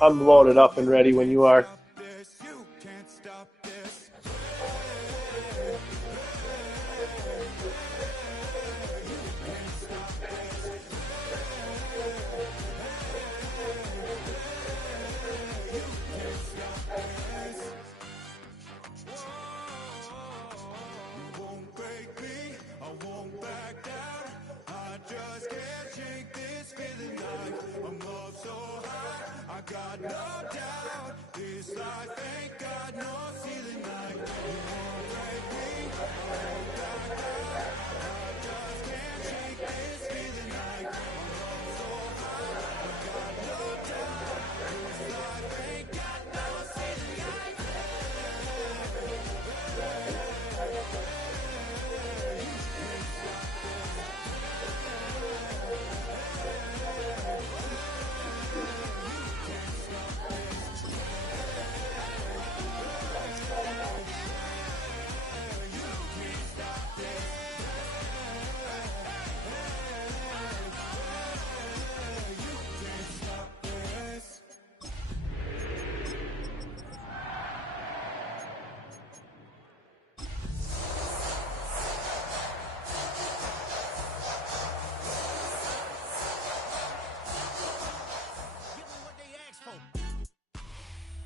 I'm loaded up and ready when you are.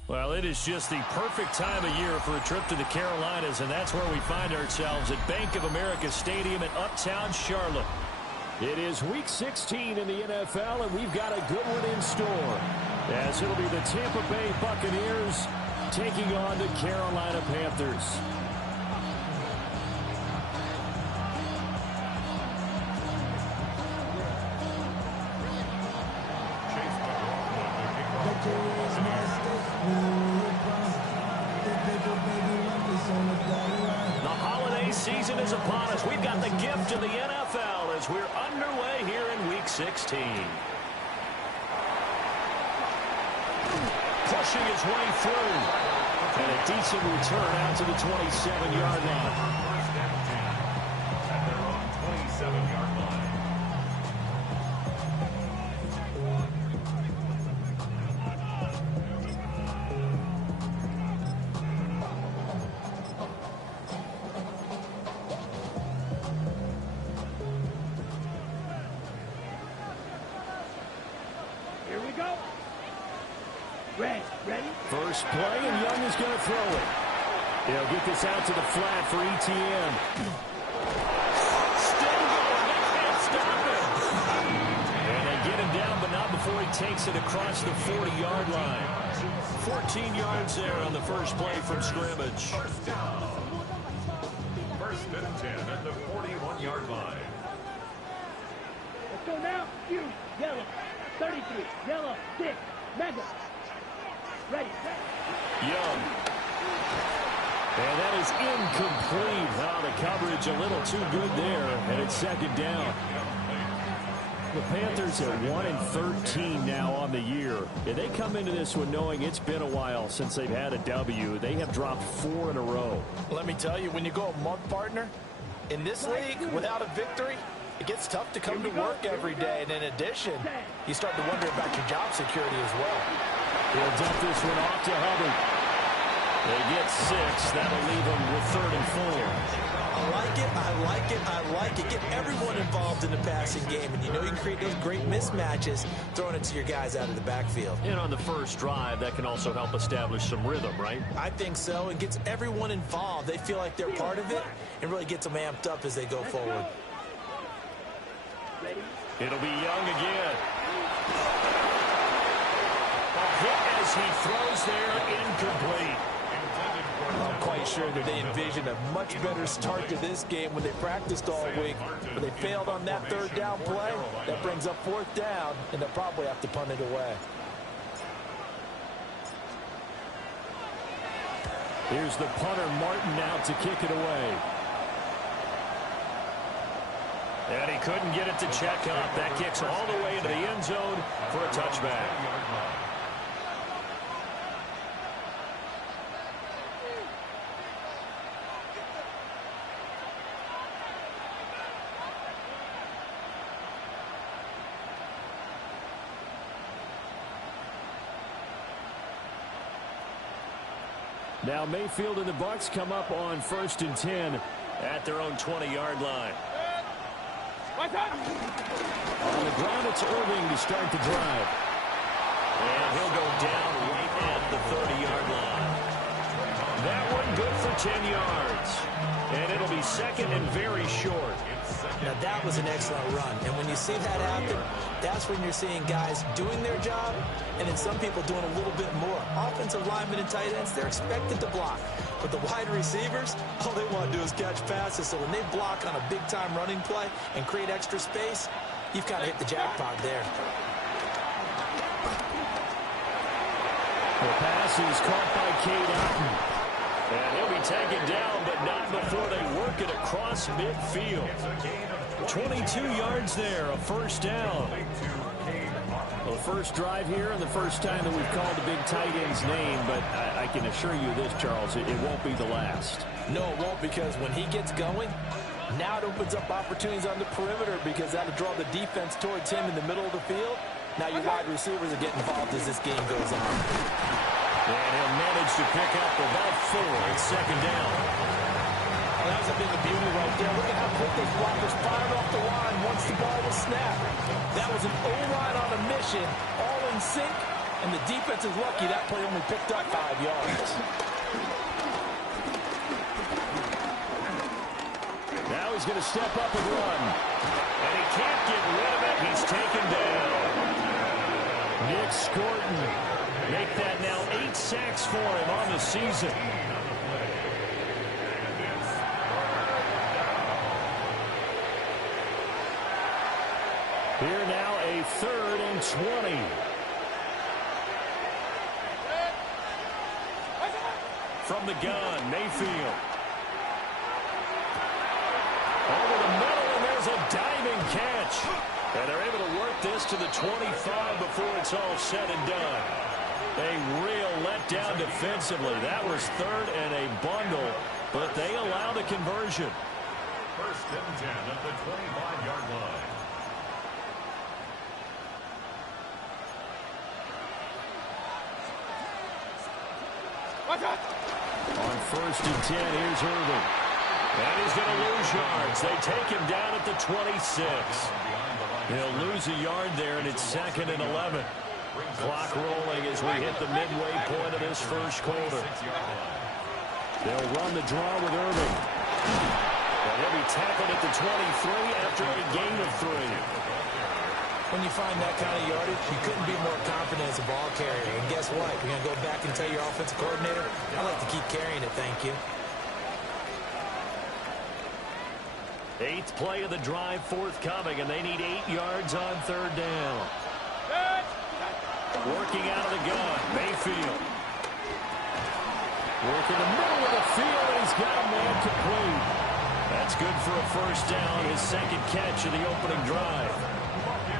Well, it is just the perfect time of year for a trip to the Carolinas, and that's where we find ourselves at Bank of America Stadium in Uptown Charlotte. It is Week 16 in the NFL, and we've got a good one in store, as it'll be the Tampa Bay Buccaneers taking on the Carolina Panthers. The holiday season is upon us. We've got the gift of the NFL as we're underway here in Week 16. Pushing his way through. And a decent return out to the 27-yard line. At their own 27-yard line. First play, and Young is going to throw it. He'll get this out to the flat for ETN. Still going. They can't stop him. And they get him down, but not before he takes it across the 40-yard line. 14 yards there on the first play from scrimmage. First down. First and 10 at the 41-yard line. Let's go now. You, yellow, 33, yellow, 6, mega. Ready. Young. And that is incomplete. Oh, the coverage a little too good there, and it's second down. The Panthers are 1-13 now on the year. And they come into this one knowing it's been a while since they've had a W. They have dropped 4 in a row. Let me tell you, when you go a month, partner, in this league, without a victory, it gets tough to come to work every day. And in addition, you start to wonder about your job security as well. He'll dump this one off to Hubbard. They get 6. That'll leave them with 3rd and 4. I like it, I like it, I like it. Get everyone involved in the passing game, and you know you can create those great mismatches throwing it to your guys out of the backfield. And on the first drive, that can also help establish some rhythm, right? I think so. It gets everyone involved. They feel like they're part of it and really gets them amped up as they go forward. It'll be Young again. Hit as he throws there, incomplete. I'm quite sure that they envisioned a much better start to this game when they practiced all week, but they failed on that 3rd down play. That brings up 4th down, and they'll probably have to punt it away. Here's the punter, Martin, out to kick it away. And he couldn't get it to check up. That kicks all the way into the end zone for a touchback. Now Mayfield and the Bucs come up on 1st and 10 at their own 20-yard line. On the ground, it's Irving to start the drive. And he'll go down right at the 30-yard line. That one good for 10 yards. And it'll be second and very short. Now, that was an excellent run. And when you see that happen, that's when you're seeing guys doing their job and then some people doing a little bit more. Offensive linemen and tight ends, they're expected to block. But the wide receivers, all they want to do is catch passes. So when they block on a big-time running play and create extra space, you've got to hit the jackpot there. The pass is caught by Cade Otton. And he'll be taken down, but not before they work it across midfield. 22 yards there, a first down. Well, the first drive here and the first time that we've called the big tight end's name, but I can assure you this, Charles, it won't be the last. No, it won't, because when he gets going, now it opens up opportunities on the perimeter because that'll draw the defense towards him in the middle of the field. Now your wide receivers are getting involved as this game goes on. And he'll manage to pick up about 4 at second down. Well, that's a bit of beauty right there. Look at how quick those blockers fired off the line once the ball was snapped. That was an O-line on a mission, all in sync, and the defense is lucky that play only picked up 5 yards. Now he's going to step up and run. And he can't get rid of it. He's taken down. Nick Scorton. Make that now 8 sacks for him on the season. Here now a 3rd and 20. From the gun, Mayfield. Over the middle, and there's a diving catch. And they're able to work this to the 25 before it's all said and done. A real letdown defensively. That was 3rd and a bundle, but they allow the conversion. 1st and 10 at the 25-yard line. On 1st and 10, here's Irving. And he's going to lose yards. They take him down at the 26. He'll lose a yard there, and it's 2nd and 11. Clock rolling as we hit the midway point of this first quarter. They'll run the draw with Irving. And he'll be tackled at the 23 after a gain of 3. When you find that kind of yardage, you couldn't be more confident as a ball carrier. And guess what? You're going to go back and tell your offensive coordinator, I like to keep carrying it, thank you. 8th play of the drive forthcoming, and they need 8 yards on 3rd down. Working out of the gun, Mayfield. Working the middle of the field, and he's got a man complete. That's good for a first down, his 2nd catch of the opening drive.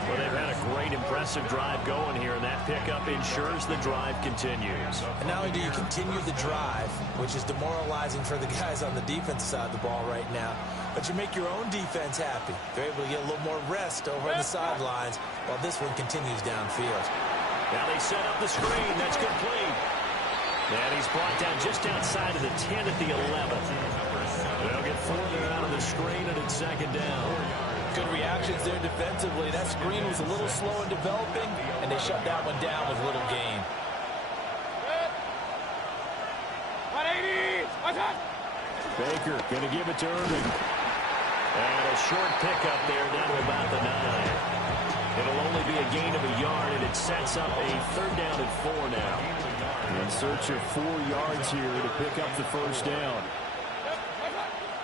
Well, they've had a great, impressive drive going here, and that pickup ensures the drive continues. And not only do you continue the drive, which is demoralizing for the guys on the defensive side of the ball right now, but you make your own defense happy. They're able to get a little more rest over on the sidelines while this one continues downfield. Now they set up the screen. That's complete. And he's brought down just outside of the 10 at the 11th. They'll get further out of the screen, and it's 2nd down. Good reactions there defensively. That screen was a little slow in developing, and they shut that one down with little gain. 180! What's up? Baker going to give it to Irving. And a short pickup there down to about the 9. It'll only be a gain of a yard, and it sets up a 3rd down and 4 now. In search of 4 yards here to pick up the first down.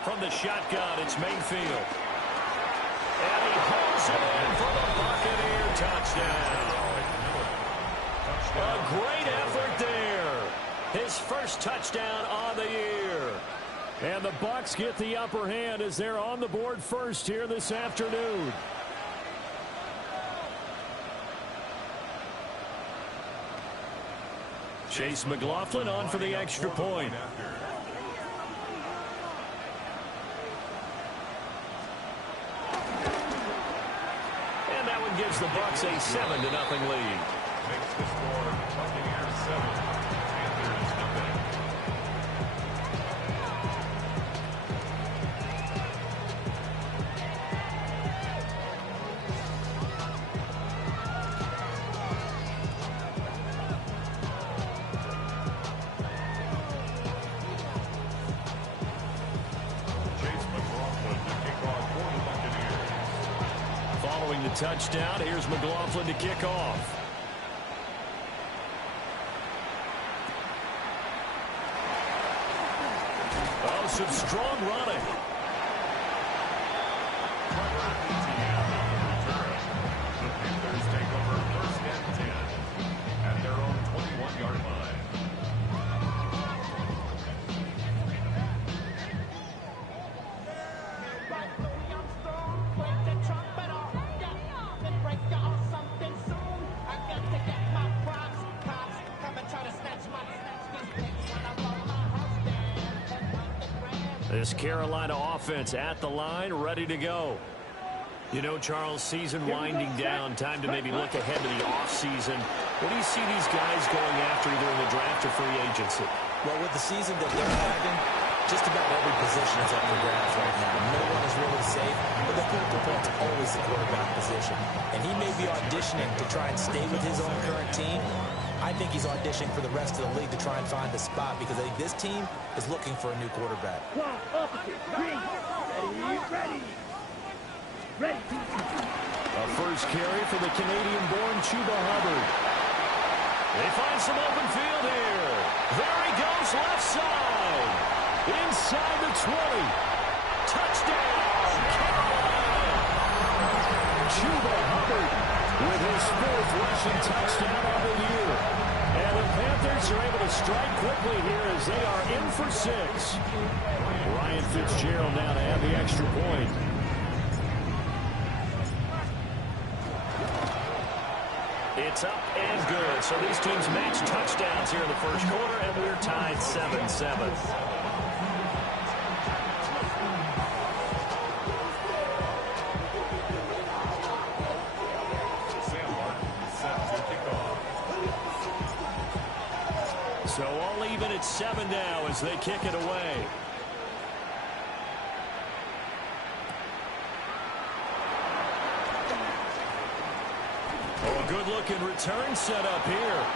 From the shotgun, it's Mayfield. And he hauls it in for the Buccaneer touchdown. A great effort there. His first touchdown on the year. And the Bucs get the upper hand as they're on the board first here this afternoon. Chase McLaughlin on for the extra point. And that one gives the Bucs a 7-0 lead. Makes the score Buccaneers 7, Panthers 0. touchdown. Here's McLaughlin to kick off. Oh, some strong running. The Panthers take over 1st and 10 at their own 21-yard line. This Carolina offense at the line, ready to go. You know, Charles, season winding down, time to maybe look ahead to the offseason. What do you see these guys going after either in the draft or free agency? Well, with the season that they're having, just about every position is up for grabs right now. No one is really safe, but the focal point's always the quarterback position. And he may be auditioning to try and stay with his own current team. I think he's auditioning for the rest of the league to try and find a spot because I think this team is looking for a new quarterback. Ready. A first carry for the Canadian-born Chuba Hubbard. They find some open field here. There he goes, left side. Inside the 20. Touchdown, Carolina. Chuba Hubbard with his 4th rushing touchdown of the year. And the Panthers are able to strike quickly here as they are in for 6. Ryan Fitzgerald now to have the extra point. It's up and good. So these teams match touchdowns here in the first quarter, and we're tied 7-7. So all even at 7 now as they kick it away. Good-looking return set up here.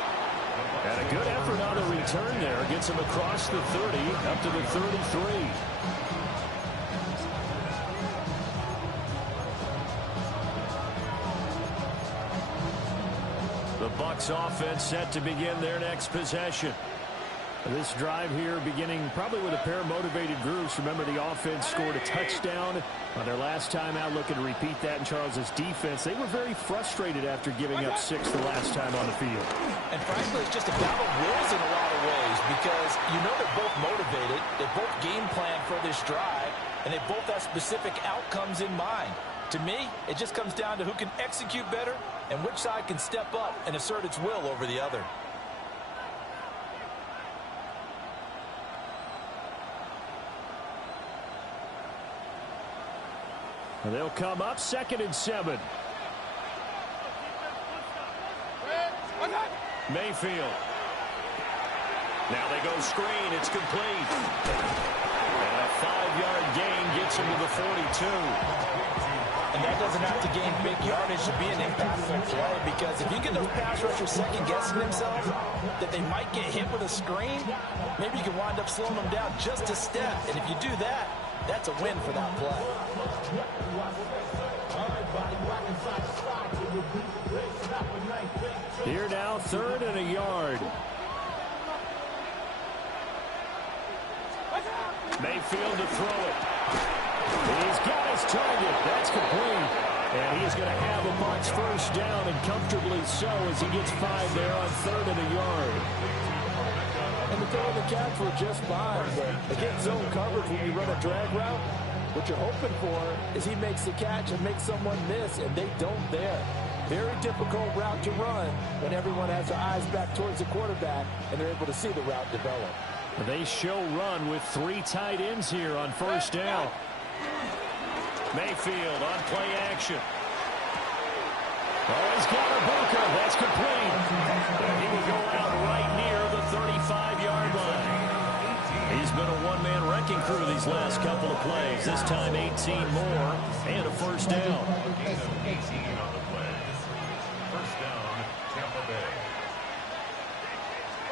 And a good effort on the return there. Gets him across the 30, up to the 33. The Bucs offense set to begin their next possession. This drive here beginning probably with a pair of motivated groups. Remember, the offense scored a touchdown on their last time out, looking to repeat that in Charles's defense. They were very frustrated after giving up 6 the last time on the field. And frankly, it's just a battle of wills in a lot of ways because you know they're both motivated. They both game plan for this drive, and they both have specific outcomes in mind. To me, it just comes down to who can execute better and which side can step up and assert its will over the other. They'll come up 2nd and 7. Mayfield. Now they go screen. It's complete. And a 5-yard gain gets him to the 42. And that doesn't have to gain big yardage to be an impactful play because if you get those pass rushers second-guessing themselves that they might get hit with a screen, maybe you can wind up slowing them down just a step. And if you do that, that's a win for that play. Here now, 3rd and a yard. Mayfield to throw it. He's got his target. That's complete. And he's going to have a Bucs first down, and comfortably so as he gets 5 there on 3rd and a yard. And the throw and the catch were just fine, but again, zone coverage when you run a drag route, what you're hoping for is he makes the catch and makes someone miss, and they don't there. Very difficult route to run when everyone has their eyes back towards the quarterback and they're able to see the route develop. They show run with 3 tight ends here on first down. Mayfield on play action. Oh, he's got a bunker. That's complete. And he will go out right near the 35-yard line. He's been a one-man wrecking crew these last couple of plays. This time 18 more and a first down. Gain of 18 on the plays. First down, Tampa Bay.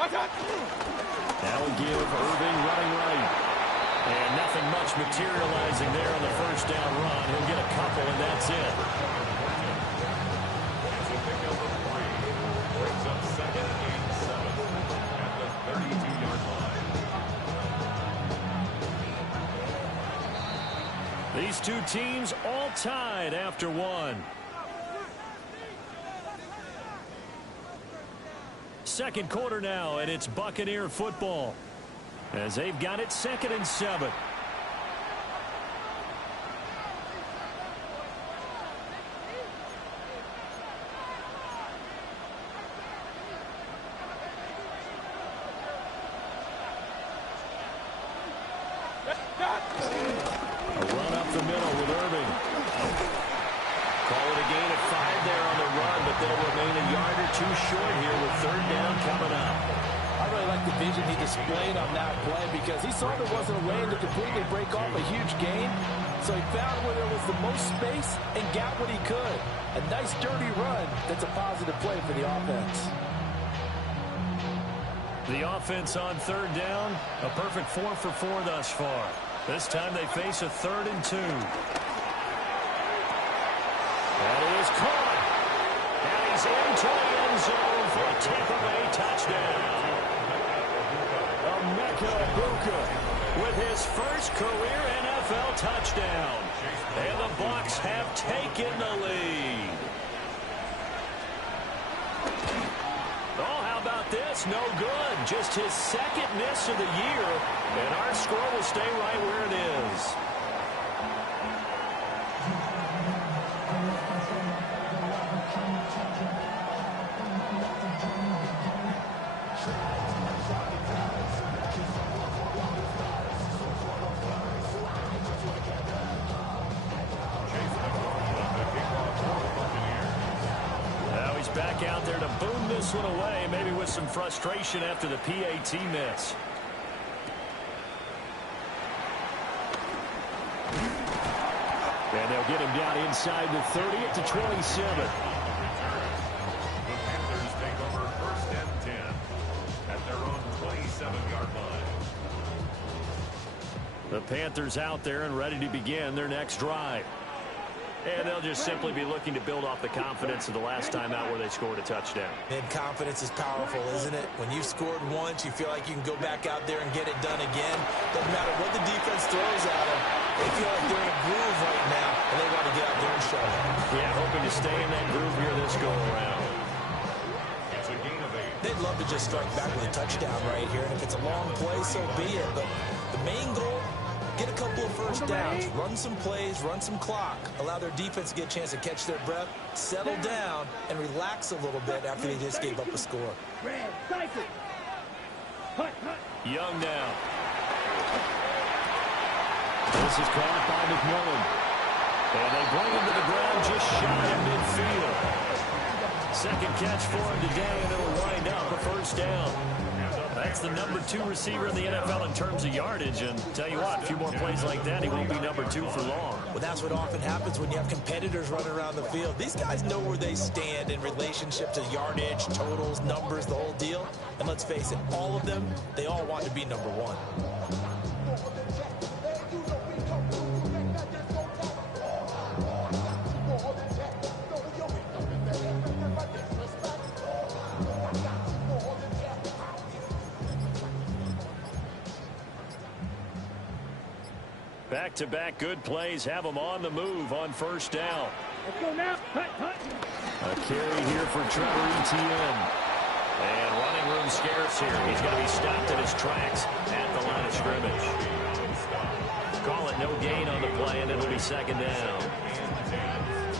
Now we give Irving running right. And nothing much materializing there on the first down run. He'll get a couple, and that's it. These two teams all tied after one. Second quarter now, and it's Buccaneer football as they've got it 2nd and 7. A run up the middle with Irving. Call it a gain of 5 there on the run, but they'll remain a yard or two short here with 3rd down coming up. I really like the vision he displayed on that play because he saw there wasn't a way to completely break off a huge gain. So he found where there was the most space and got what he could. A nice dirty run that's a positive play for the offense. The offense on 3rd down, a perfect 4 for 4 thus far. This time they face a 3rd and 2. That is caught. And he's into the end zone for a Tampa Bay touchdown. Emeka Egbuka with his first career NFL touchdown. And the Bucs have taken the lead. Oh, how about this? No good. Just his 2nd miss of the year. And our score will stay right where it is. Now he's back out there to boom this one away, maybe with some frustration after the PAT miss. And they'll get him down inside the 30 at the 27. The Panthers take over 1st and 10 at their own 27-yard line. The Panthers out there and ready to begin their next drive. And they'll just simply be looking to build off the confidence of the last time out where they scored a touchdown. And confidence is powerful, isn't it? When you've scored once, you feel like you can go back out there and get it done again. Doesn't matter what the defense throws at them. They feel like they're in a groove right now, and they want to get out there and show it. Yeah, hoping to stay in that groove here this go-around. It's a gain of 8. They'd love to just strike back with a touchdown right here, and if it's a long play, so be it. But the main goal, get a couple of first downs, run some plays, run some clock, allow their defense to get a chance to catch their breath, settle down, and relax a little bit after they just gave up a score. Young now. This is caught by McMillan. And they bring him to the ground just shy of midfield. Second catch for him today, and it'll wind up a first down. That's the number 2 receiver in the NFL in terms of yardage. And tell you what, a few more plays like that, he won't be number 2 for long. Well, that's what often happens when you have competitors running around the field. These guys know where they stand in relationship to yardage, totals, numbers, the whole deal. And let's face it, all of them, they all want to be number 1. Back-to-back good plays have them on the move on first down. Let's go now. A carry here for Trevor Etienne. And running room scarce here. He's going to be stopped in his tracks at the line of scrimmage. Call it no gain on the play, and it'll be 2nd down.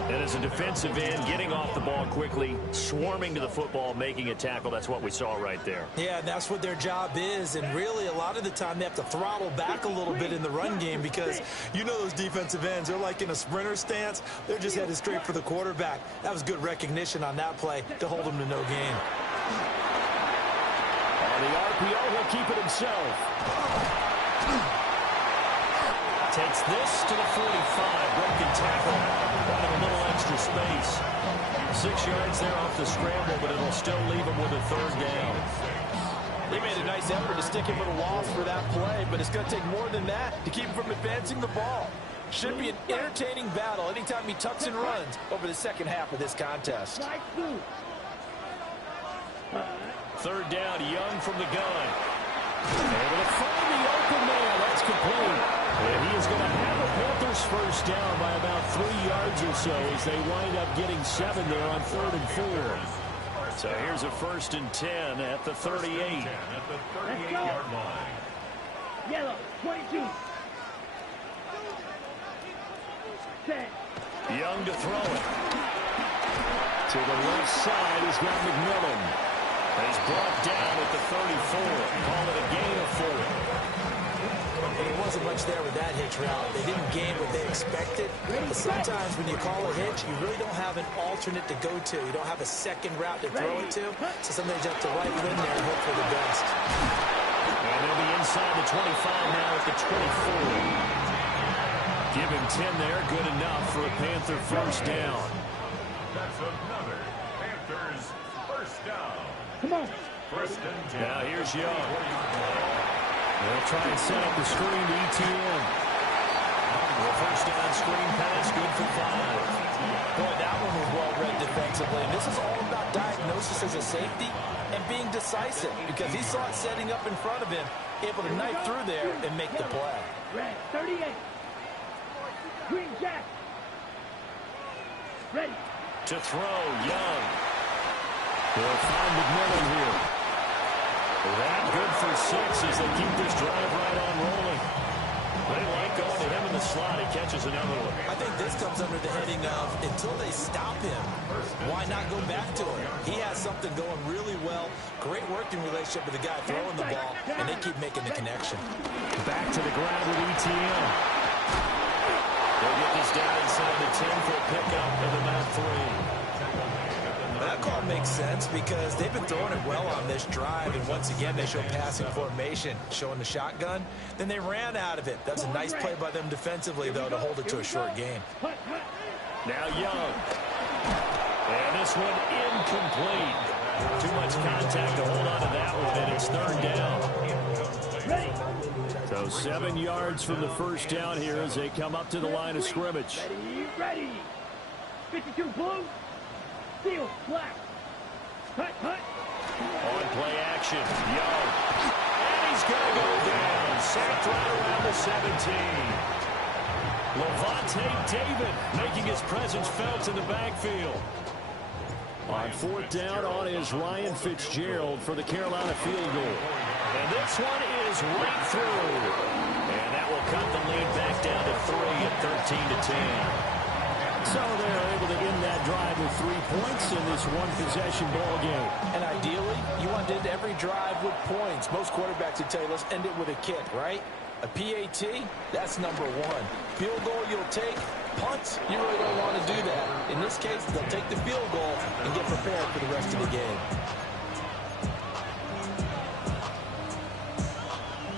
And as a defensive end, getting off the ball quickly, swarming to the football, making a tackle, that's what we saw right there. Yeah, that's what their job is, and really a lot of the time they have to throttle back a little bit in the run game because you know those defensive ends, they're like in a sprinter stance. They're just headed straight for the quarterback. That was good recognition on that play to hold them to no gain. On the RPO, he'll keep it himself. Takes this to the 45. Broken tackle. Wanting a little extra space. 6 yards there off the scramble, but it'll still leave him with a 3rd down. They made a nice effort to stick him with a loss for that play, but it's going to take more than that to keep him from advancing the ball. Should be an entertaining battle anytime he tucks and runs over the second half of this contest. 3rd down, Young from the gun. Able to find the open man. That's complete. And he is going to have a Panthers first down by about 3 yards or so as they wind up getting 7 there on 3rd and 4. So here's a 1st and 10 at the 38. At the 38-yard line. Yellow, 22. Set. Young to throw it. To the left side, he's got McMillan. He's brought down at the 34. Call it a gain of 4. There wasn't much there with that hitch route. They didn't gain what they expected. But sometimes when you call a hitch, you really don't have an alternate to go to. You don't have a second route to throw it to. So sometimes you have to rifle in there and hope for the best. And they'll be inside the 25 now at the 24. Give him 10 there. Good enough for a Panther first down. That's another Panthers first down. Come on. 1st and 10. Now here's Young. They'll try and set up the screen to ETN. The first down screen pass, good for 5. Boy, that one was well read defensively. And this is all about diagnosis as a safety and being decisive because he saw it setting up in front of him, able to knife through there and make the play. Red, 38. Green Jack. Ready. To throw, Young. They'll find McMillan here. That good for 6 as they keep this drive right on rolling. They like going to him in the slot. He catches another one. I think this comes under the heading of until they stop him, why not go back to him? He has something going really well. Great working relationship with the guy throwing the ball, and they keep making the connection. Back to the ground with ETN. They'll get this down inside the 10 for a pickup of about 3. That call makes sense because they've been throwing it well on this drive, and once again they show passing formation, showing the shotgun. Then they ran out of it. That's a nice play by them defensively, though, to hold it to a short game. Now Young. And this one incomplete. Too much contact to hold on to that one, and it's 3rd down. So 7 yards from the first down here as they come up to the line of scrimmage. Ready. 52 blue. Steel, black. Hut. On play action, Young. And he's going to go down. Sacked right around the 17. Levante David making his presence felt in the backfield. On 4th down on is Ryan Fitzgerald for the Carolina field goal. And this one is right through. And that will cut the lead back down to 3 at 13-10. So they're able to end that drive with 3 points in this one-possession ball game. And ideally, you want to end every drive with points. Most quarterbacks would tell you, let's end it with a kick, right? A PAT, that's number 1. Field goal you'll take. Punts, you really don't want to do that. In this case, they'll take the field goal and get prepared for the rest of the game.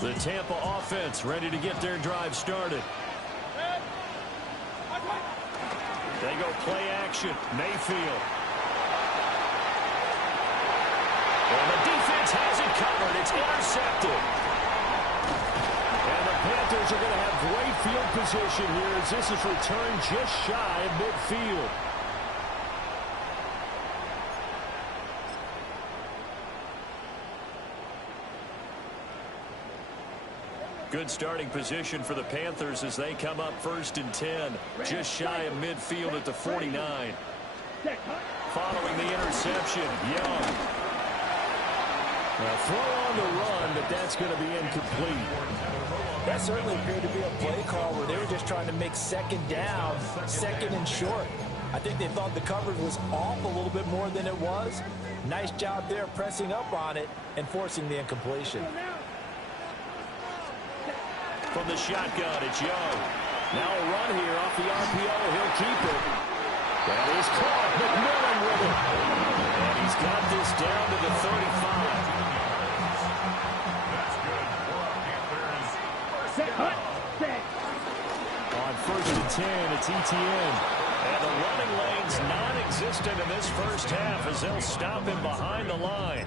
The Tampa offense ready to get their drive started. They go play action. Mayfield. And the defense has it covered. It's intercepted. And the Panthers are going to have great field position here as this is returned just shy of midfield. Good starting position for the Panthers as they come up 1st and 10. Just shy of midfield at the 49. Following the interception, Young. Now throw on the run, but that's going to be incomplete. That certainly appeared to be a play call where they were just trying to make 2nd down, 2nd and short. I think they thought the coverage was off a little bit more than it was. Nice job there pressing up on it and forcing the incompletion. From the shotgun, it's Young. Now a run here off the RPO. He'll keep it. That is caught. McMillan with it. And he's got this down to the 35. That's good for a Panthers first down. On 1st and 10, it's ETN. And the running lane's non-existent in this first half as they'll stop him behind the line.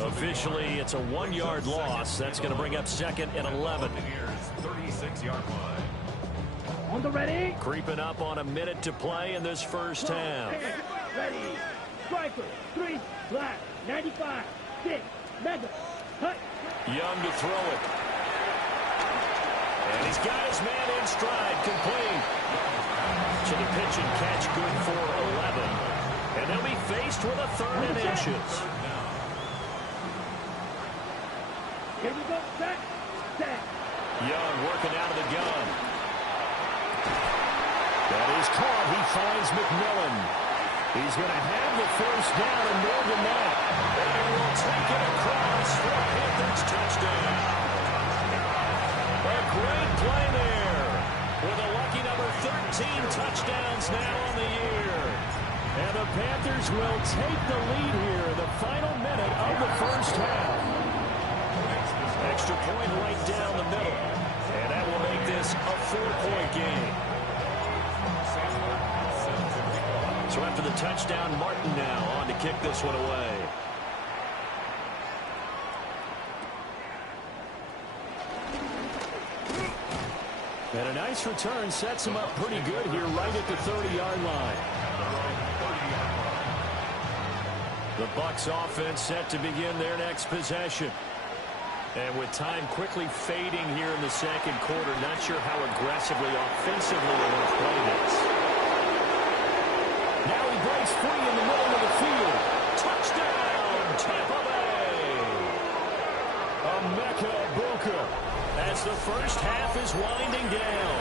Officially, it's a 1-yard loss. That's going to bring up 2nd and 11. 36-yard line. On the ready. Creeping up on a minute to play in this first half. Ready. Striker. 3. Black. 95. 6. Mega. Hut. Young to throw it. And he's got his man in stride, complete. So the pitch and catch good for 11. And they'll be faced with a 3rd and inches. Here we go. Set. Set. Young working out of the gun. That is caught. He finds McMillan. He's going to have the first down and more than that. And will take it across for a Panthers touchdown. A great play there. With a lucky number 13 touchdowns now on the year. And the Panthers will take the lead here in the final minute of the first half. Extra point right down the middle. And that will make this a 4-point game. So after the touchdown, Martin now on to kick this one away. And a nice return sets him up pretty good here right at the 30-yard line. The Bucs offense set to begin their next possession. And with time quickly fading here in the second quarter, not sure how aggressively, offensively they want to play this. Now he breaks free in the middle of the field. Touchdown, Tampa Bay! Emeka Egbuka. As the first half is winding down.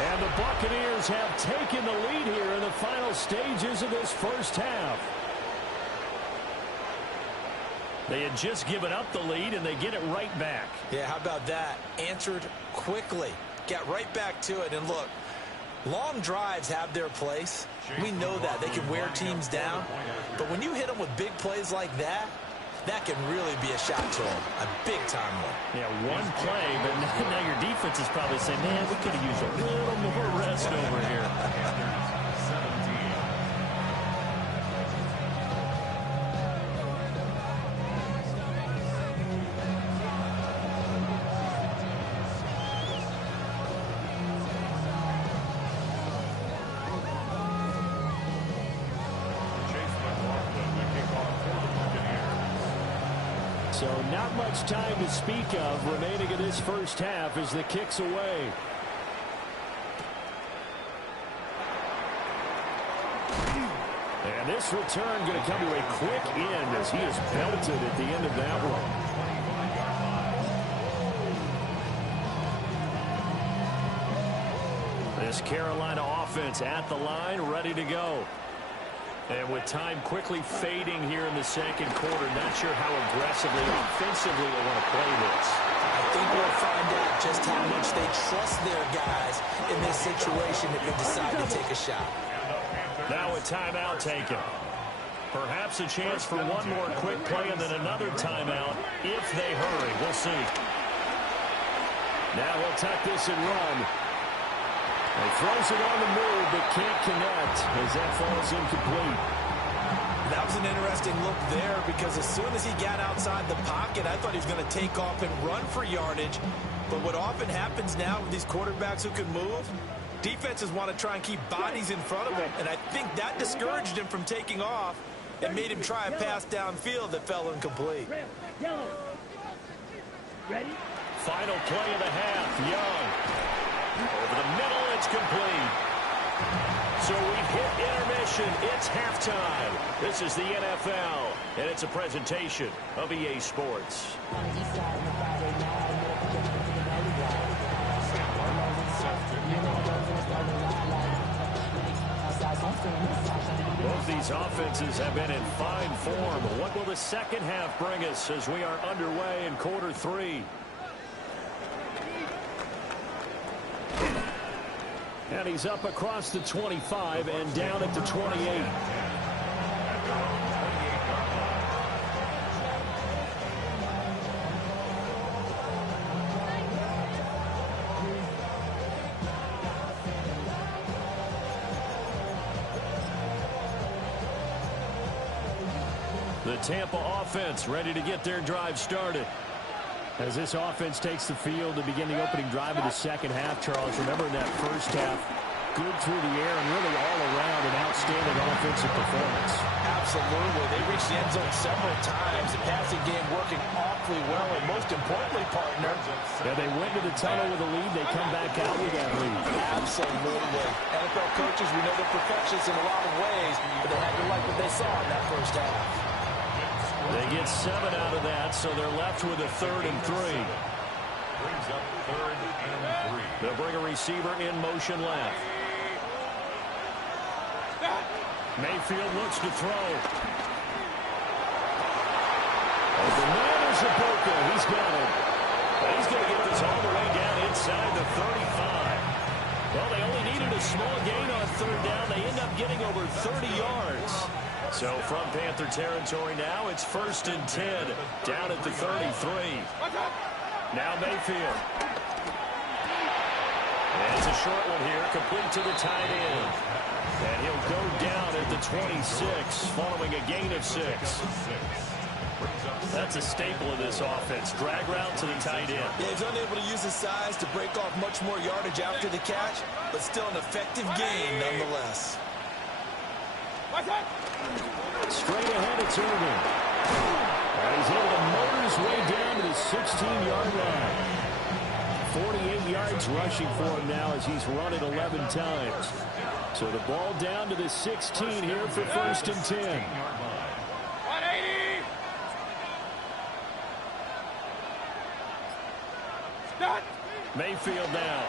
And the Buccaneers have taken the lead here in the final stages of this first half. They had just given up the lead, and they get it right back. Yeah, how about that? Answered quickly. Got right back to it. And look, long drives have their place. We know that. They can wear teams down. But when you hit them with big plays like that, that can really be a shot to them. A big-time one. Yeah, one play, but now your defense is probably saying, man, we could have used a little more rest over here. So not much time to speak of remaining in this first half as the kick's away. And this return going to come to a quick end as he is belted at the end of that one. This Carolina offense at the line, ready to go. And with time quickly fading here in the second quarter, not sure how aggressively, offensively they want to play this. I think we'll find out just how much they trust their guys in this situation if they decide to take a shot. Now a timeout taken. Perhaps a chance for one more quick play and then another timeout if they hurry. We'll see. Now he'll tuck this and run. He throws it on the move, but can't connect as that falls incomplete. That was an interesting look there because as soon as he got outside the pocket, I thought he was going to take off and run for yardage. But what often happens now with these quarterbacks who can move, defenses want to try and keep bodies in front of him. And I think that discouraged him from taking off and made him try a pass downfield that fell incomplete. Yellow. Ready? Final play of the half. Young. Over the middle, it's complete. So we've hit intermission. It's halftime. This is the NFL, and it's a presentation of EA Sports. Both these offenses have been in fine form. What will the second half bring us as we are underway in quarter three? And he's up across the 25 and down at the 28. The Tampa offense ready to get their drive started. As this offense takes the field to begin the opening drive of the second half, Charles, remember in that first half, good through the air and really all around an outstanding offensive performance. Absolutely. They reached the end zone several times. The passing game working awfully well. And most importantly, partner, yeah, they went to the tunnel with a lead. They come back out with that lead. Absolutely. NFL coaches, we know they're perfectionists in a lot of ways, but they had to like what they saw in that first half. They get 7 out of that, so they're left with a 3rd and 3. Brings up 3rd and 3. They'll bring a receiver in motion left. Mayfield looks to throw. The man is Iboka. He's got it. He's going to get this all the way down inside the 35. Well, they only needed a small gain on 3rd down. They end up getting over 30 yards. So from Panther territory now, it's 1st and 10 down at the 33. Now Mayfield. And it's a short one here, complete to the tight end. And he'll go down at the 26 following a gain of 6. That's a staple of this offense. Drag route to the tight end. Yeah, he's unable to use his size to break off much more yardage after the catch, but still an effective gain nonetheless. Straight ahead, it's Irvin. And he's able to motor his way down to the 16-yard line. 48 yards rushing for him now as he's run it 11 times. So the ball down to the 16 here for 1st and 10. 180. Start. Mayfield now.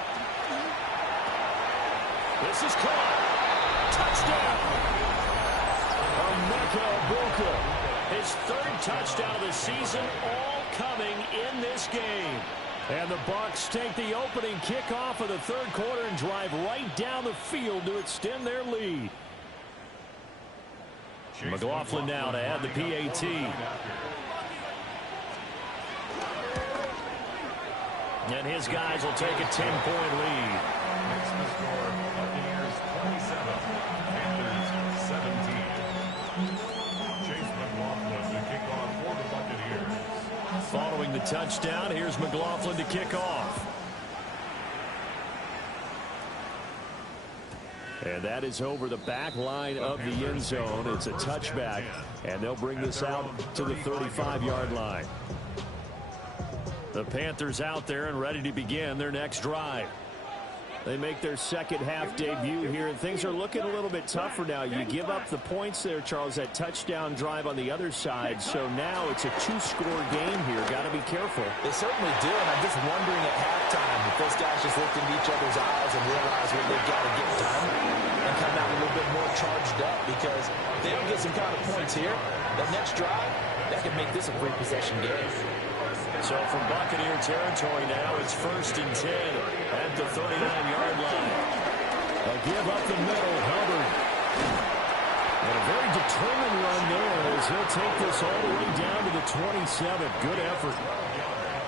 This is caught. Touchdown. Iboka. His 3rd touchdown of the season, all coming in this game. And the Bucs take the opening kickoff of the 3rd quarter and drive right down the field to extend their lead. McLaughlin now to add the PAT. And his guys will take a 10-point lead. Makes the score Buccaneers 27, Panthers 17. Chase McLaughlin to kick off for the Buccaneers. Following the touchdown, here's McLaughlin to kick off. And that is over the back line of the end zone. It's a touchback, and they'll bring this out to the 35-yard line. The Panthers out there and ready to begin their next drive. They make their second half debut here, and things are looking a little bit tougher now. You give up the points there, Charles, that touchdown drive on the other side. So now it's a 2-score game here. Got to be careful. They certainly do, and I'm just wondering at halftime if those guys just looked into each other's eyes and realize what they've got to get done and come out a little bit more charged up, because if they don't get some kind of points here, that next drive, that could make this a free-possession game. So from Buccaneer territory now, it's 1st and 10 at the 39-yard line. A give up the middle, Hubbard. And a very determined run there as he'll take this all the way down to the 27. Good effort.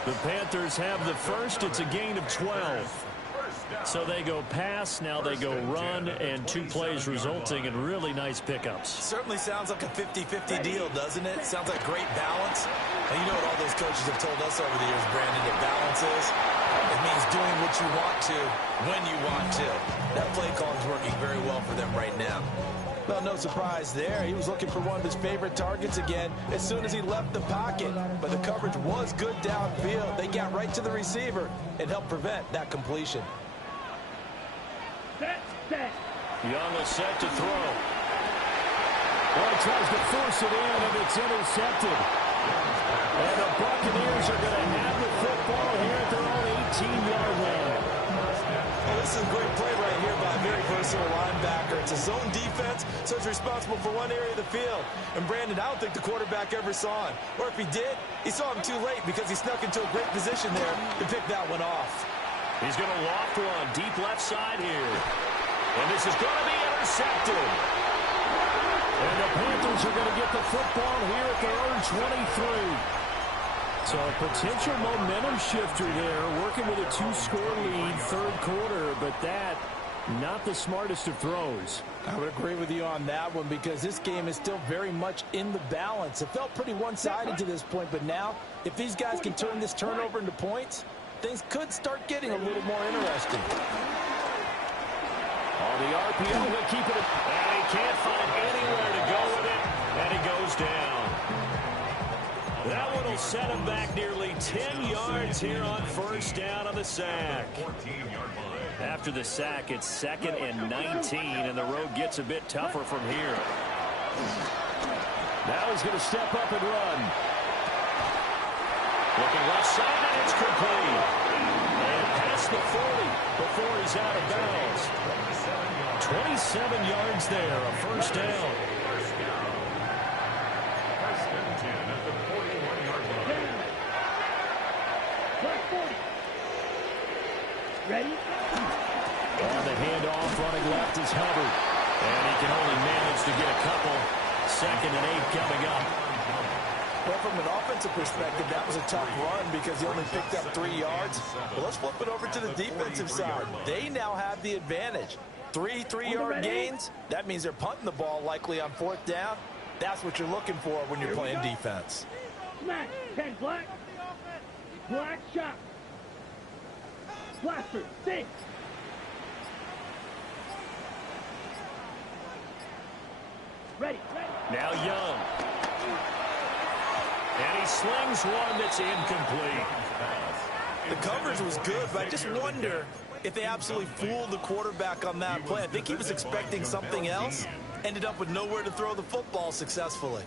The Panthers have the first. It's a gain of 12. So they go pass, now they go run, and 2 plays resulting in really nice pickups. Certainly sounds like a 50-50 deal, doesn't it? Sounds like great balance. And you know what all those coaches have told us over the years, Brandon, that balance is? It means doing what you want to, when you want to. That play call is working very well for them right now. Well, no surprise there. He was looking for one of his favorite targets again as soon as he left the pocket. But the coverage was good downfield. They got right to the receiver and helped prevent that completion. Young is set to throw. Well, he tries to force it in, and it's intercepted. And the Buccaneers are going to have the football here at their own 18-yard line. Well, this is a great play right here by a very versatile linebacker. It's a zone defense, so he's responsible for one area of the field. And Brandon, I don't think the quarterback ever saw him. Or if he did, he saw him too late because he snuck into a great position there to pick that one off. He's going to loft one deep left side here. And this is going to be intercepted. And the Panthers are going to get the football here at their own 23. So a potential momentum shifter there, working with a 2-score lead, 3rd quarter, but that, not the smartest of throws. I would agree with you on that one because this game is still very much in the balance. It felt pretty one-sided to this point, but now, if these guys can turn this turnover into points, things could start getting a little more interesting. On The RPO will keep it. And he can't find anywhere to go with it. And he goes down. That one will set him back nearly 10 yards here on first down on the sack. After the sack, it's 2nd and 19, and the road gets a bit tougher from here. Now he's going to step up and run. Looking left side, and it's complete. And past the 40 before he's out of bounds. 27 yards there, a first down. Ready? On the handoff, running left is Hubbard. And he can only manage to get a couple. 2nd and 8 coming up. Well, from an offensive perspective, that was a tough run because he only picked up 3 yards. But let's flip it over to the defensive side. They now have the advantage. 3 3-yard gains. That means they're punting the ball likely on 4th down. That's what you're looking for when you're playing defense. Smash. 10 black. Black shot. Blaster. 6. Ready. Now Young. And he slings one that's incomplete. The coverage was good, but I just wonder if they absolutely fooled the quarterback on that play. I think he was expecting something else. Ended up with nowhere to throw the football successfully.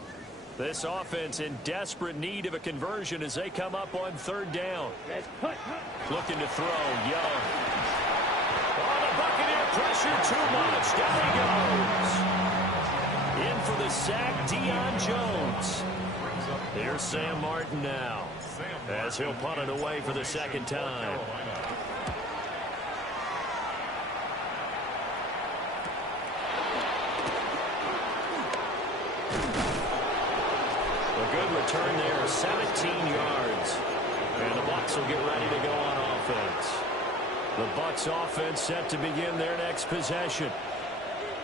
This offense in desperate need of a conversion as they come up on 3rd down. Looking to throw, Young. Oh, the Buccaneer pressure too much. Down he goes. In for the sack, Deion Jones. Here's Sam Martin now, as he'll punt it away for the 2nd time. A good return there, 17 yards. And the Bucs will get ready to go on offense. The Bucs offense set to begin their next possession.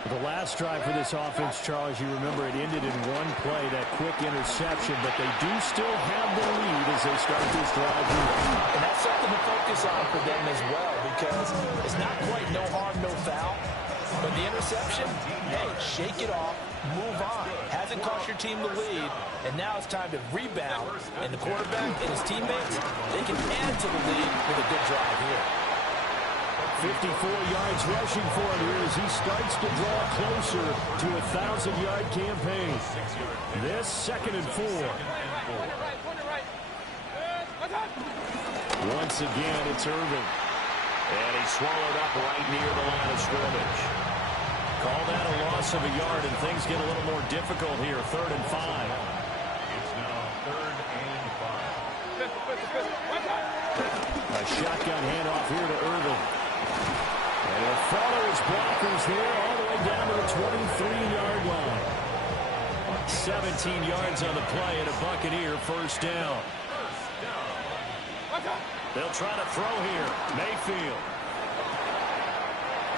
The last drive for this offense, Charles, you remember it ended in one play, that quick interception, but they do still have the lead as they start this drive here. And that's something to focus on for them as well, because it's not quite no harm, no foul. But the interception, hey, shake it off, move on. Hasn't cost your team the lead, and now it's time to rebound. And the quarterback and his teammates, they can add to the lead with a good drive here. 54 yards rushing for him here as he starts to draw closer to a 1,000-yard campaign. This 2nd and 4. Once again, it's Irvin. And he's swallowed up right near the line of scrimmage. Call that a loss of a yard, and things get a little more difficult here. 3rd and 5. It's now 3rd and 5. A shotgun handoff here to Irvin. And he'll follow his blockers there all the way down to the 23-yard line. 17 yards on the play and a Buccaneer first down. They'll try to throw here. Mayfield.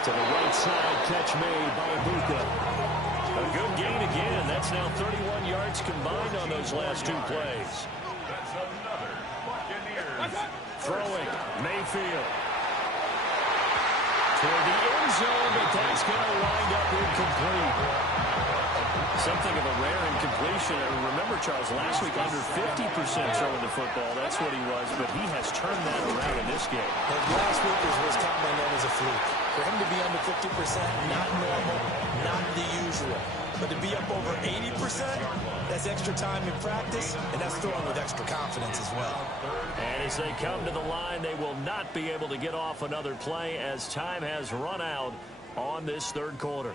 To the right side, catch made by Ibuka. A good gain again. That's now 31 yards combined on those last 2 plays. That's another Buccaneers. Throwing, Mayfield. Toward the end zone, but that's going to wind up incomplete. Something of a rare incompletion. And remember, Charles, last week under 50% throwing the football. That's what he was, but he has turned that around in this game. And last week was commonly known as a fluke. For him to be under 50%, not normal, not the usual. But to be up over 80%, that's extra time in practice, and that's throwing with extra confidence as well. And as they come to the line, they will not be able to get off another play as time has run out on this 3rd quarter.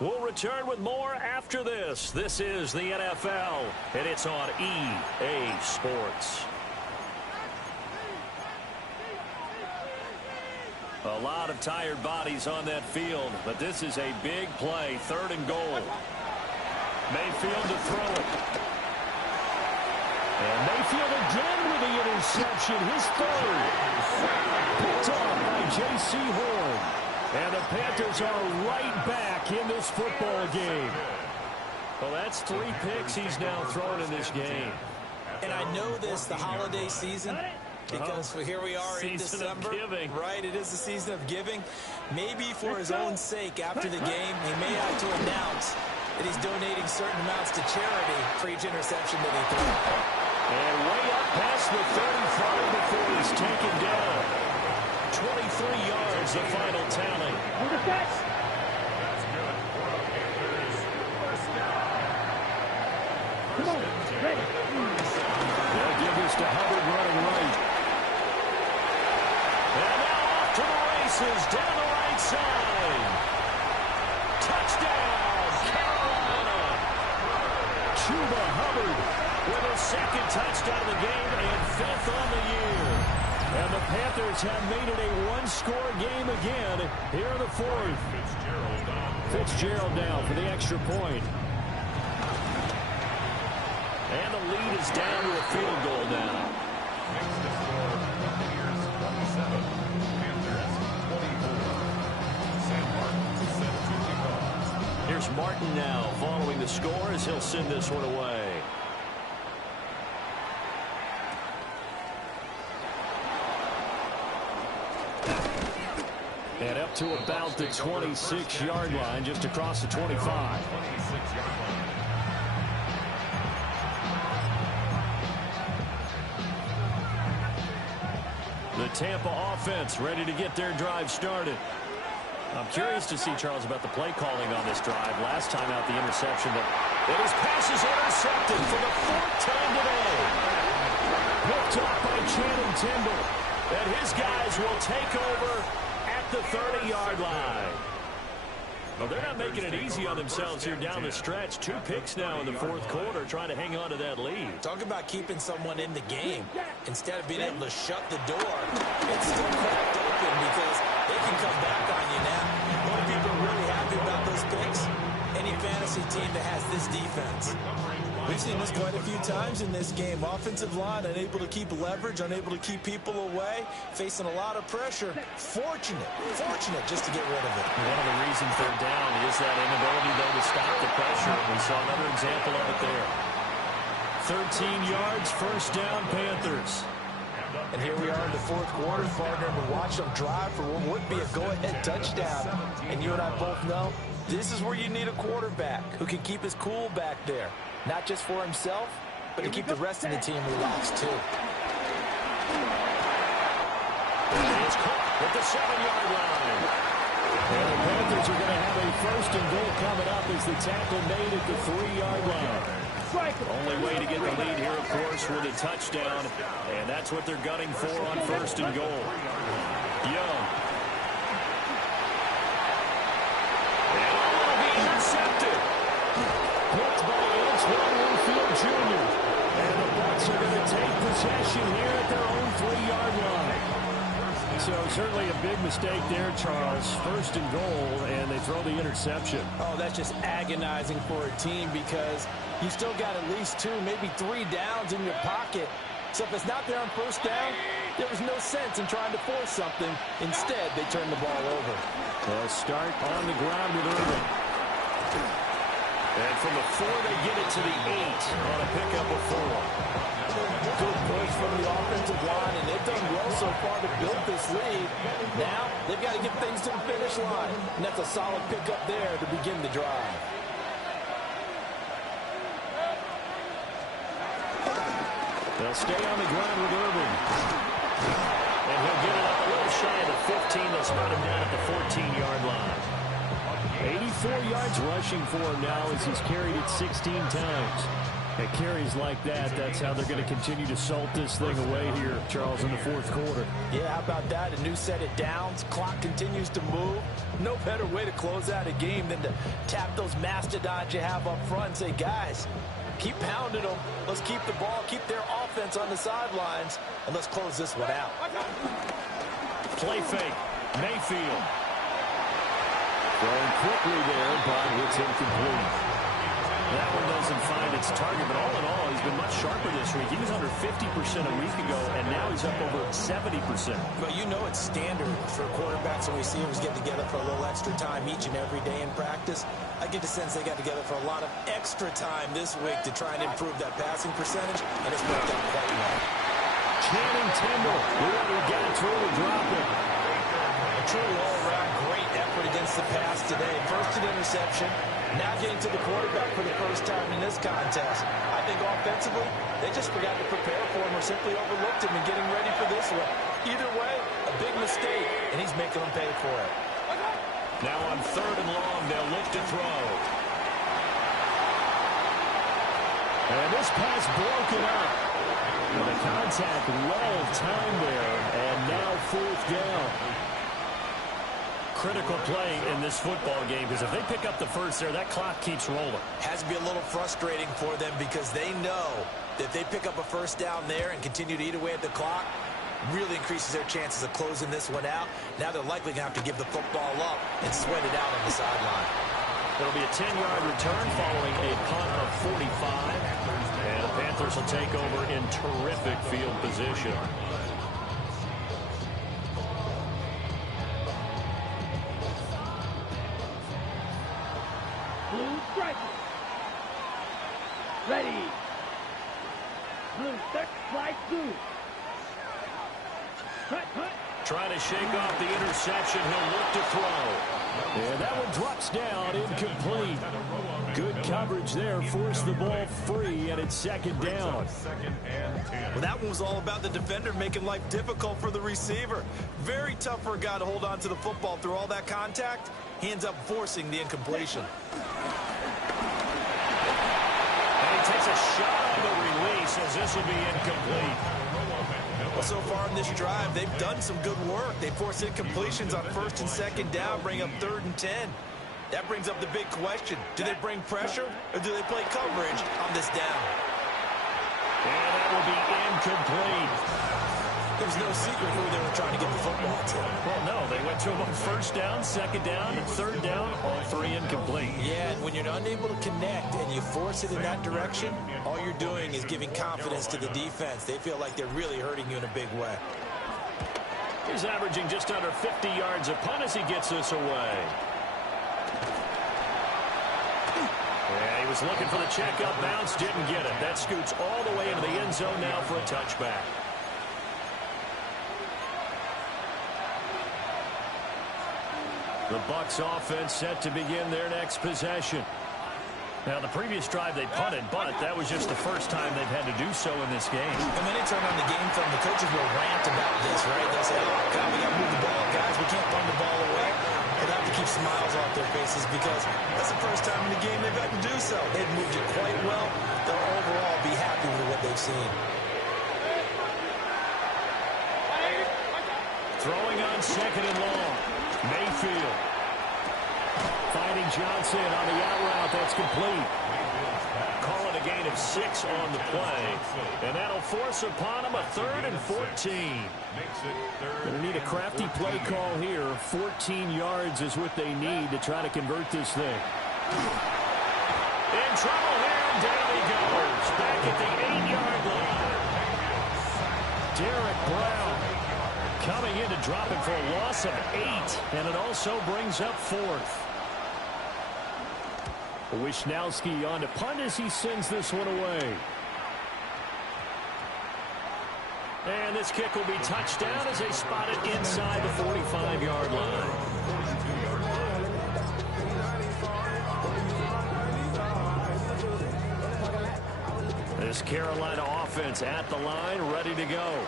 We'll return with more after this. This is the NFL, and it's on EA Sports. A lot of tired bodies on that field, but this is a big play, 3rd and goal. Mayfield to throw it. And Mayfield again with the interception, his 3rd. Picked off by J.C. Horn. And the Panthers are right back in this football game. Well, that's 3 picks he's now thrown in this game. And I know this, the holiday season, Because here we are in December, right? It is the season of giving. Maybe for his own sake, after the game, he may have to announce that he's donating certain amounts to charity for each interception that he throws. And way up past the 35 before he's taken down. 23 yards, the final tally. That's good. First down. Come on, ready. They'll give this to Hubbard running right. And now off to the races, down the right side. Touchdown, Carolina. Chuba Hubbard with his second touchdown of the game and 5th on the year. And the Panthers have made it a one-score game again here in the 4th. Fitzgerald down for the extra point. And the lead is down to a field goal now. Makes the score Buccaneers 27, Panthers 24. Sam Martin set to kick off. Here's Martin now following the score as he'll send this one away. And up to about the 26-yard line, just across the 25. 26-yard line. The Tampa offense ready to get their drive started. I'm curious to see, Charles, about the play calling on this drive. Last time out, the interception, but his pass is intercepted for the 4th time today. Picked off by Channing Tindall. And his guys will take over at the 30-yard line. Well, they're not making it easy on themselves here down the stretch. 2 picks now in the 4th quarter, trying to hang on to that lead. Talk about keeping someone in the game. Instead of being able to shut the door, it's still cracked open because they can come back on you now. A lot of people are really happy about those picks. Any fantasy team that has this defense. We've seen this quite a few times in this game. Offensive line unable to keep leverage, unable to keep people away, facing a lot of pressure. Fortunate just to get rid of it. One of the reasons they're down is that inability, though, to stop the pressure. We saw another example of it there. 13 yards, 1st down, Panthers. And here we are in the 4th quarter, partner, and watch them drive for what would be a go-ahead touchdown. And you and I both know this is where you need a quarterback who can keep his cool back there. Not just for himself, but to keep the rest of the team relaxed, too. He is caught at the 7-yard line. And the Panthers are going to have a 1st and goal coming up as the tackle made at the 3-yard line. Only way to get the lead here, of course, with a touchdown. And that's what they're gunning for on 1st and goal. Young. And it will be intercepted. Picked by Antoine Winfield Jr. And the Bucs are going to take possession here at their own 3-yard line. So certainly a big mistake there, Charles. 1st and goal, and they throw the interception. Oh, that's just agonizing for a team because you still got at least 2, maybe 3 downs in your pocket. So if it's not there on 1st down, there was no sense in trying to force something. Instead, they turn the ball over. They'll start on the ground with Irvin. And from the 4, they get it to the 8 on a pickup of 4. Good push from the offensive line, and they've done well so far to build this lead. Now, they've got to get things to the finish line, and that's a solid pickup there to begin the drive. They'll stay on the ground with Irvin. And he'll get it up a little shy of the 15. They'll spot him down at the 14-yard line. 84 yards rushing for him now as he's carried it 16 times. At carries like that, that's how they're going to continue to salt this thing away here, Charles, in the 4th quarter. Yeah, how about that? A new set of downs. Clock continues to move. No better way to close out a game than to tap those mastodons you have up front and say, guys, keep pounding them. Let's keep the ball, keep their offense on the sidelines, and let's close this one out. Play fake. Mayfield. Going quickly there, but it's incomplete. That one doesn't find its target, but all in all, he's been much sharper this week. He was under 50% a week ago, and now he's up over 70%. Well, you know it's standard for quarterbacks when receivers get together for a little extra time each and every day in practice. I get the sense they got together for a lot of extra time this week to try and improve that passing percentage, and it's worked out quite well. Channing Tindall, the one who got through to drop it. A true all-around great effort against the pass today. First an interception, now getting to the quarterback for the first time in this contest. I think offensively, they just forgot to prepare for him or simply overlooked him in getting ready for this one. Either way, a big mistake, and he's making them pay for it. Now on 3rd and long, they'll look to throw. And this pass broken up. And the contact well timed there, and now 4th down. Critical play in this football game, because if they pick up the first there, that clock keeps rolling. Has to be a little frustrating for them because they know that if they pick up a first down there and continue to eat away at the clock, really increases their chances of closing this one out. Now they're likely going to have to give the football up and sweat it out on the sideline. It'll be a 10-yard return following a punt of 45. And the Panthers will take over in terrific field position. Blue strike. Ready. Blue start, slide through. Cut. Trying to shake off the interception. He'll look to throw. And that one drops down, incomplete. Good coverage there, forced the ball free, and it's 2nd down. Well, that one was all about the defender making life difficult for the receiver. Very tough for a guy to hold on to the football through all that contact. He ends up forcing the incompletion. And he takes a shot on the release as this will be incomplete. Well, so far in this drive, they've done some good work. They force incompletions on 1st and 2nd down, bring up 3rd and 10. That brings up the big question. Do they bring pressure or do they play coverage on this down? And that will be incomplete. There was no secret who they were trying to get the football to. Well, no, they went to him on 1st down, 2nd down, 3rd down, all 3 incomplete. Yeah, and when you're unable to connect and you force it in that direction, all you're doing is giving confidence to the defense. They feel like they're really hurting you in a big way. He's averaging just under 50 yards a punt as he gets this away. Yeah, he was looking for the checkup bounce, didn't get it. That scoots all the way into the end zone now for a touchback. The Bucs offense set to begin their next possession. Now, the previous drive they punted, but that was just the first time they've had to do so in this game. And when they turn on the game film, the coaches will rant about this, right? They'll say, oh, God, we got to move the ball, guys. We can't punt the ball away. They'll have to keep smiles off their faces because that's the first time in the game they've had to do so. They've moved it quite well. They'll overall be happy with what they've seen. Throwing on 2nd and long. Mayfield. Finding Johnson on the out route. That's complete. Call it a gain of 6 on the play. And that'll force upon him a 3rd and 14. Going to need a crafty play call here. 14 yards is what they need to try to convert this thing. In trouble here, and down he goes. Back at the 8-yard line. Derek Brown coming in to drop him for a loss of 8. And it also brings up 4th. Wisnowski on to punt as he sends this one away. And this kick will be touchdown as they spot it inside the 45-yard line. This Carolina offense at the line, ready to go.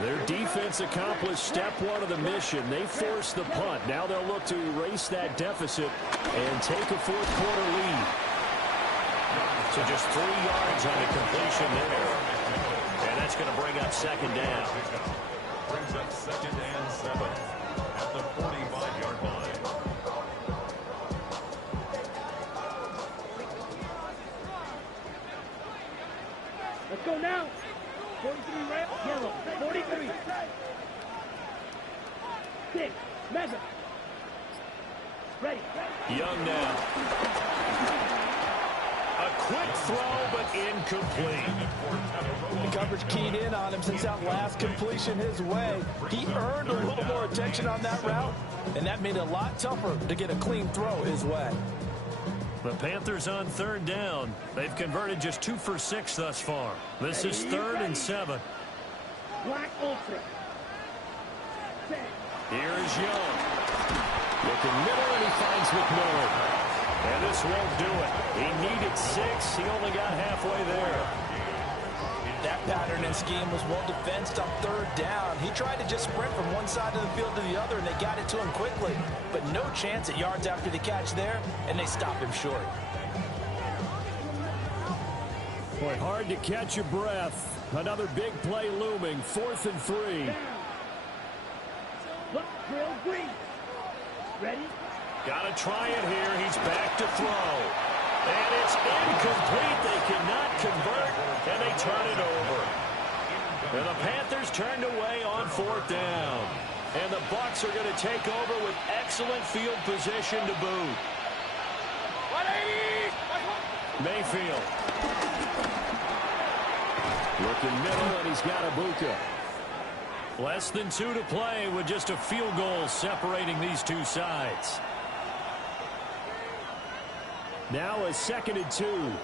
Their defense accomplished step 1 of the mission. They forced the punt. Now they'll look to erase that deficit and take a 4th quarter lead. So just 3 yards on the completion there. And that's going to bring up 2nd down. Brings up 2nd and 7 at the 45-yard line. Let's go now. 43 red, yellow, 43. 6, mega. Ready. Young now. A quick throw, but incomplete. The coverage keyed in on him since that last completion his way. He earned a little more attention on that route, and that made it a lot tougher to get a clean throw his way. The Panthers on 3rd down. They've converted just 2 for 6 thus far. This is 3rd and 7. Black Ultra. Set. Here's Young. Looking middle, and he finds McMillan. And this won't do it. He needed 6. He only got halfway there. That pattern and scheme was well defensed on third down. He tried to just sprint from one side of the field to the other, and they got it to him quickly. But no chance at yards after the catch there, and they stop him short. Boy, hard to catch your breath. Another big play looming. 4th and 3. Look, drill green. Ready? Got to try it here. He's back to throw. And it's incomplete. They cannot convert, and they turn it over. And the Panthers turned away on 4th down. And the Bucs are going to take over with excellent field position to boot. Mayfield. Looking middle, and he's got Ibuka. Less than 2 to play with just a field goal separating these two sides. Now a 2nd and 2. On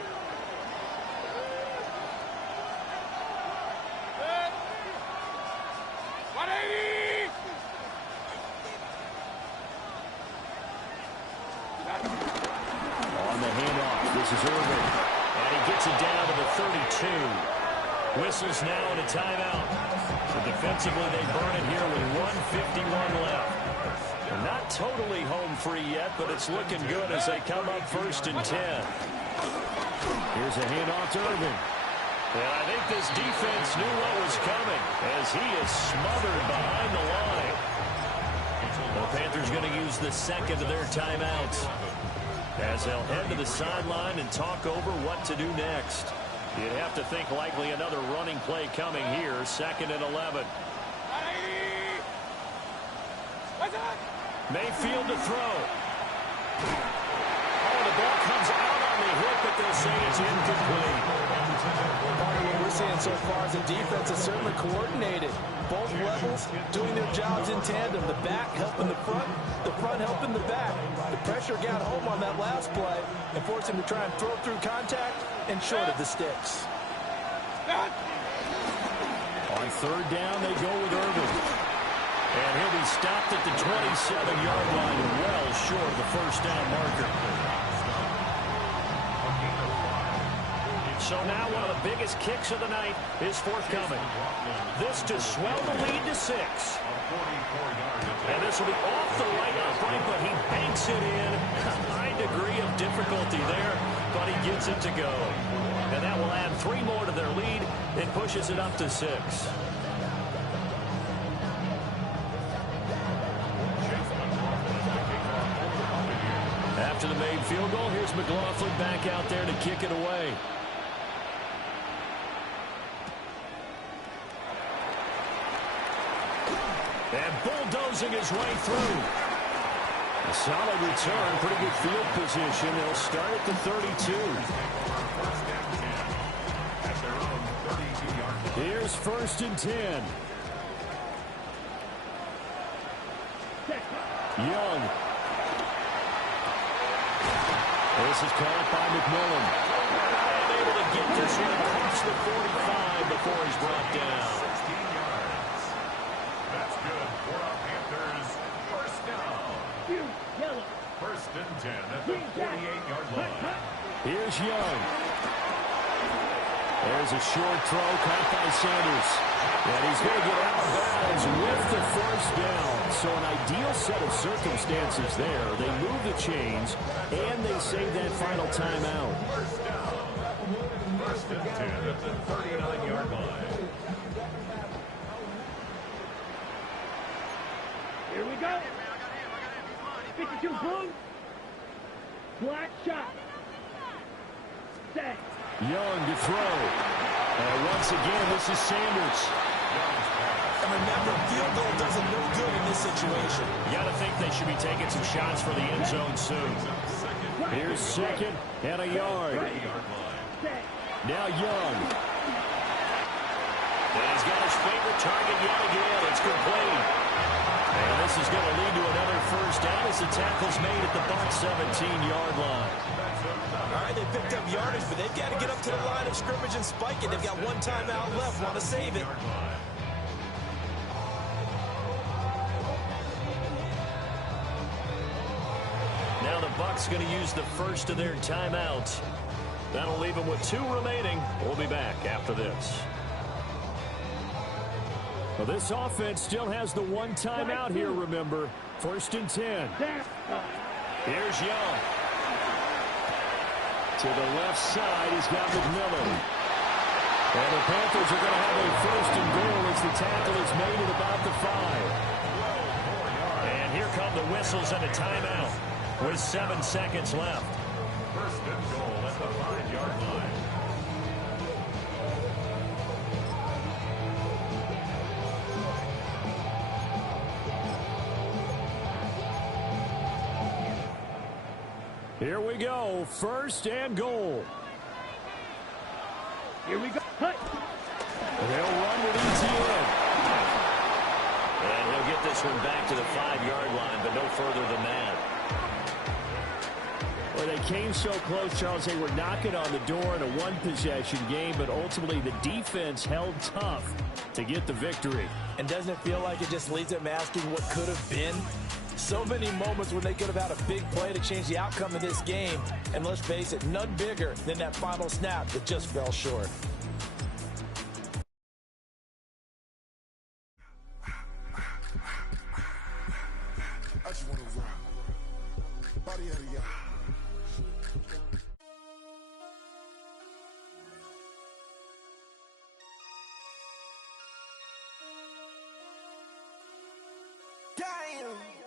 the handoff, this is Irvin. And he gets it down to the 32. Whistles now and a timeout. So defensively, they burn it here with 1:51 left. They're not totally home free yet, but it's looking good as they come up 1st and 10. Here's a handoff to Irvin. And I think this defense knew what was coming as he is smothered behind the line. The Panthers going to use the 2nd of their timeouts as they'll head to the sideline and talk over what to do next. You'd have to think likely another running play coming here. 2nd and 11. Mayfield to throw. Oh, the ball comes out on the hit, but they'll say it's incomplete. Part of what we're seeing so far is the defense is certainly coordinated. Both levels doing their jobs in tandem. The back helping the front helping the back. The pressure got home on that last play and forced him to try and throw through contact and short of the sticks. On 3rd down, they go with Irvin. And he'll be stopped at the 27-yard line, well short of the 1st down marker. So now one of the biggest kicks of the night is forthcoming. This to swell the lead to 6. And this will be off the right upright, but he banks it in. A high degree of difficulty there, but he gets it to go. And that will add 3 more to their lead. It pushes it up to 6. After the made field goal, here's McLaughlin back out there to kick it away. And bulldozing his way through. A solid return, pretty good field position. They'll start at the 32. Here's 1st and 10. Young. This is caught by McMillan. And able to get this one across the 45 before he's brought down. 16 yards. That's good for our Panthers. 1st down. Yellow. 1st and 10 at the 48-yard line. Here's Young. There's a short throw caught by Sanders. And he's going to get out of bounds with the 1st down. So an ideal set of circumstances there. They move the chains, and they save that final timeout. 1st down. 1st and 10 at the 39-yard line. Here we go. 52 blue. Black shot. Set. Young to throw. And once again, this is Sanders. And remember, field goal does him no good in this situation. You got to think they should be taking some shots for the end zone soon. Here's 2nd and a yard. Now Young. And he's got his favorite target yet again. It's complete. And this is going to lead to another 1st down as the tackle's made at the Bucs 17-yard line. All right, they picked up yardage, but they've got to get up to the line of scrimmage and spike it. They've got 1 timeout left. Want to save it. now the Bucks going to use the first of their timeouts. That'll leave them with 2 remaining. We'll be back after this. Well, this offense still has the 1 timeout here, remember. 1st and 10. Here's Young. To the left side, he's got McMillan. And the Panthers are going to have a 1st and goal as the tackle is made at about the 5. And here come the whistles and a timeout with 7 seconds left. 1st and goal at the 5-yard line. Here we go. 1st and goal. Here we go. Cut. They'll run with ETN. And he'll get this one back to the 5-yard line, but no further than that. Well, they came so close, Charles. They were knocking on the door in a 1-possession game, but ultimately the defense held tough to get the victory. And doesn't it feel like it just leaves them asking what could have been? So many moments when they could have had a big play to change the outcome of this game. And let's face it, none bigger than that final snap that just fell short. I just want to rock. Body out of y'all. Damn.